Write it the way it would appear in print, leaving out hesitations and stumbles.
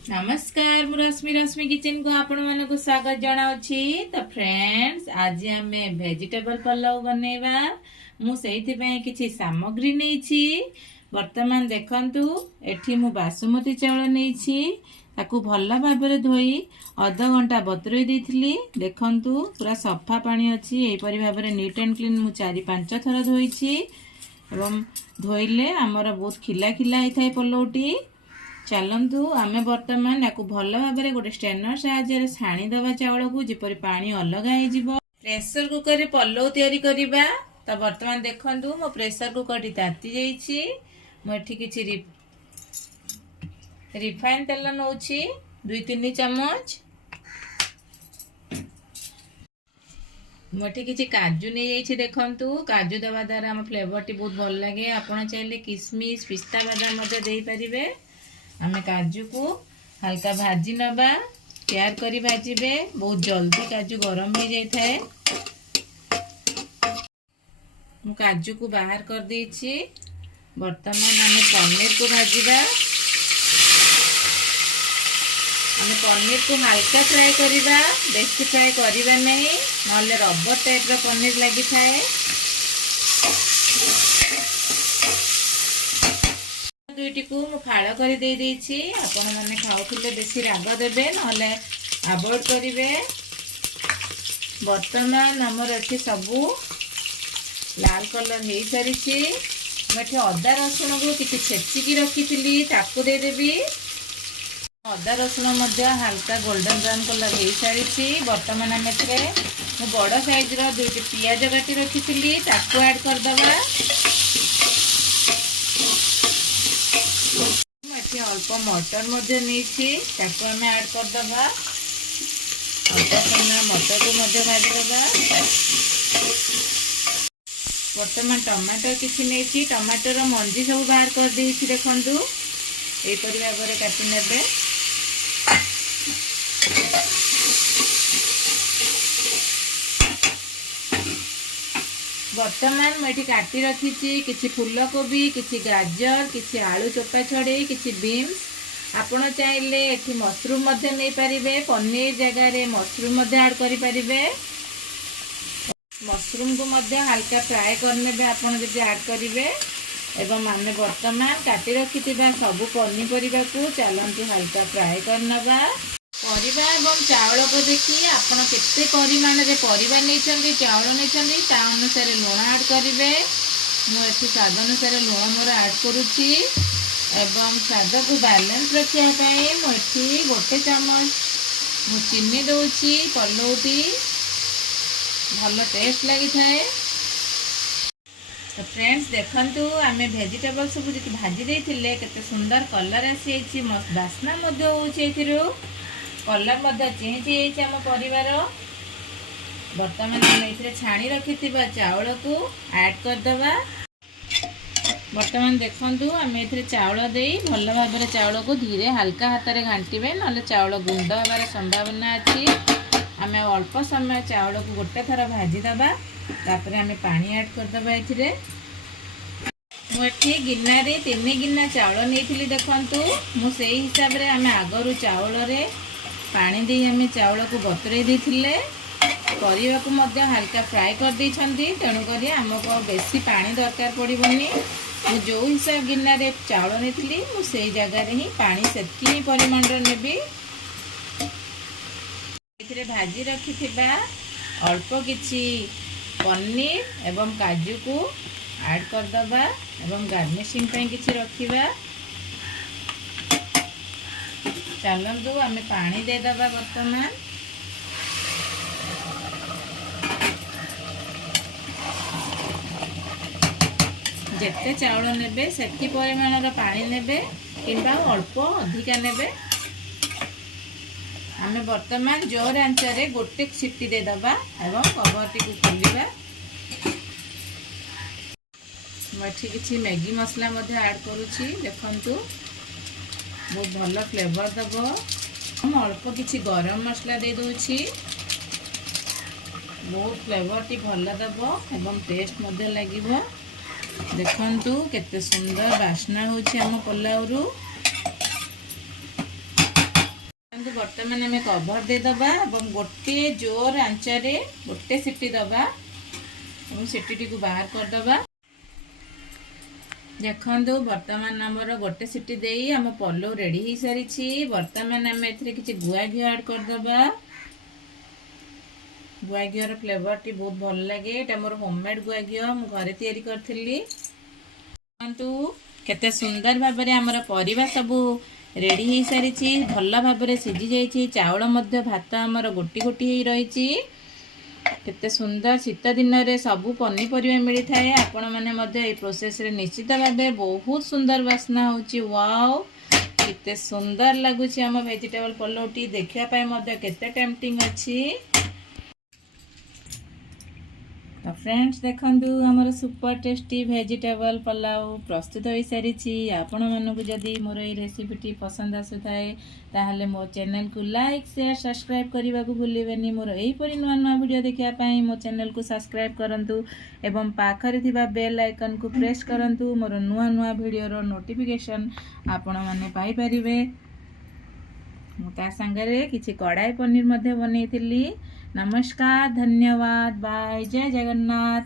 नमस्कार मु रश्मि रश्मि किचन को आपण मन को स्वागत जनाउछि। तो फ्रेंड्स आज आमे वेजिटेबल पलाव बनेबा। मु सेहिथि पय किछि सामग्री नेछि। वर्तमान देखंतु एठी मु बासमती चावल नेछि। ताकू भल्ला भाबरे धोई आधा घंटा बतुरई देथिली। देखंतु पूरा सफा पानी अछि। एई परि भाबरे नीट एंड क्लीन मु 4-5 थर धोइछि एवं धोइले हमर बहुत खिला खिला हेथाय पलावटी। चलतु आमे बर्तमान या भल भाव गोटे स्टेनर साहाय्य छाणी दबा चावल को जपरी पानी अलग हो प्रेसर कुकर रे पलौ तैयारी करिबा। तो बर्तमान देखंतु मो प्रेसर कुकर टी ताती जाईछि। मो एठी किछि रिफाइन तेल नउछि 2-3 चम्मच। मो एठी किछि काजू नै जाईछि। देखंतु काजू दबा द्वारा हम फ्लेवर टी बहुत भल लागे। आपण चाहिले किशमिश पिस्ता बादाम मध्ये देई परिबे। आमे काजू को हल्का भाजी नबा। प्यार करी भाजीबे, बहुत जल्दी काजू गरम हो जाए थाए। मु काजू को बाहर कर देछि। वर्तमान आमे पनीर को भाजीबा। आमे पनीर को हल्का फ्राई करिबा, बेसी फ्राई करिबा नहीं, नले रबर टाइप रो पनीर लागि थाए। दुईटी को मु फाड़ कर दे देछि। आपण माने खाउथिले बेसी राग देबे नले अवॉइड करिवे। वर्तमान हमर एठी सबु लाल कलर हे सारिछि। मथे अदा रसुण को किछि छेची की रखिथिली ताकू दे देबी। अदा रसुण मध्ये हल्का गोल्डन ब्राउन कलर हे सारिछि। वर्तमान हम एथरे मु बड़ साइज रो दुईटी पियाज काटी रखिथिली ताकू ऐड कर दबा। अल्प मटर हमें ऐड कर दबा। अल्प समय मटर को भाजी दबा। वर्तमान टमाटर किसी नहीं, टमाटर मंजी सब बाहर कर देछि। देखंतु एई परि भाबरे काटि नेबे। वर्तमान मुझे काटी रखी किसी फूलकोबी, किसी गाजर, किसी आलू चोपा छड़े, किसी बीन्स। आपण चाहिए एठी मशरूम मध्य नहीं पारिबे। पनीर जगह रे मशरूम मध्य ऐड करि पारिबे। मशरूम को मध्य हल्का फ्राई करने बे आपण जदि ऐड करिवे। एवं माने वर्तमान काटी रखिथिबा सब पनीपरिबा को चलंतु हल्का फ्राई करनबा। परिबा एवं चावल को देखी आपण केते परिमाण रे परिबा नैचंदी चावल नैचंदी ता अनुसार लूण ऐड करिवे। मु एठी स्वाद अनुसार लूण मोर ऐड करूची। एवं स्वाद को बैलेंस रखिया पई मु एठी 1 चम्मच मु चीनी दउची। पलौटी भल टेस्ट लागि थाए। तो फ्रेंड्स देखंतु आमे वेजिटेबल सब जति भाजी देथिले केते सुंदर कलर आसी बास्ना मध्ये होची। एथिरो कलर मध्य चेंज हो आम परिवार। वर्तमान हम ये छाणी रखि चावल को ऐड कर दबा। वर्तमान देखंतु आम ये चावल दे भल भाव चावल को धीरे हल्का हाथ में घांटे ना चावल गुंड होबार संभावना अच्छी। आम अल्प समय चावल को गोटे थर भाजी दबा। तापर आम पानी ऐड कर दबा। ये मुझे गिना रे 3 गिना चावल नहीं। देखंतु मु से हिसाब रे आम आगरू चावल रे पानी दे आम चावल को बतुरई देथिले। परिवा को मध्य हल्का फ्राई कर देछंती। तेणु करी हमको बेसी पानी दरकार पड़िबनी। मु जो हिसाब गिना रे चावल नेथिली मु सेई जगह रे ही पानी सेतकी परिमाण रे नेबी। एथिरे भाजी रखिथिबा अल्प किछि पनीर एवं काजू को ऐड कर दबा। एवं गार्निशिंग पे किछि रखिबा। चलतु आम पानी दे दबा। वर्तमान जेते चावल नेबे सेती परिमाण पानी नेबे किंबा अल्प अधिका नेबे। आम वर्तमान जोर आंचरे गोटे सीटी दे दबा एवं कवरटी को खोलिबा। मठी किछि मैगी मसला मध्ये ऐड करूची। देखंतु बहुत भल फ्लेवर दब। हम अल्प किछि गरम मसला दे दोछि। बहुत फ्लेवर टी भल दब एवं टेस्ट मध्ये लागिबो। देखंतु केते सुंदर बास्ना होछि हम पलाव रु। देखो बर्तमान आम कभर देदबा गोटे जोर आंचरे गोटे सीटी दबा सीटी को बाहर करदबा। देखो बर्तमान आमर गोटे सीटी दे आम पलौ रेडी हो सारी। बर्तमान आम ए किसी गुआ घी ऐड करदबा। गुआ घीर फ्लेवर टी बहुत भल लगे। ये मोर होममेड गुआ घी घरे तैयारी करी। केते सुंदर भाव आमर परिवा सब रेडी हो सारी। भल भाव सीझी जाइए। चाउल भात आमर गोटी गोटी रही। केते सुंदर शीत दिन में सबू पनीपरिया मिलता है। आपण मैंने प्रोसेस रे निश्चित भाव बहुत सुंदर बास्ना होची। वाओ केते सुंदर लगुच आम वेजिटेबल पलौटी देखापी केते टेम्पटिंग अच्छी। तो फ्रेंड्स देखु आमर सुपर टेस्टी वेजिटेबल पलाउ प्रस्तुत हो सारी। आपण मानक जदि मोर ये रेसिपीटी पसंद आसुए ताहले मो चैनल को लाइक शेयर सब्सक्राइब करने को भूलें। मोर यहीपरि नुआ नुआ वीडियो देखापी मो चैनल को सब्सक्राइब करंतु एवं पाखरे थिबा बेल आइकन को प्रेस करंतु। मोर नुआ नुआ वीडियो नोटिफिकेशन आपण माने पाई परिबे। सांगरे किछि कढ़ाई पनीर बनई। नमस्कार, धन्यवाद, बाय, जय जगन्नाथ।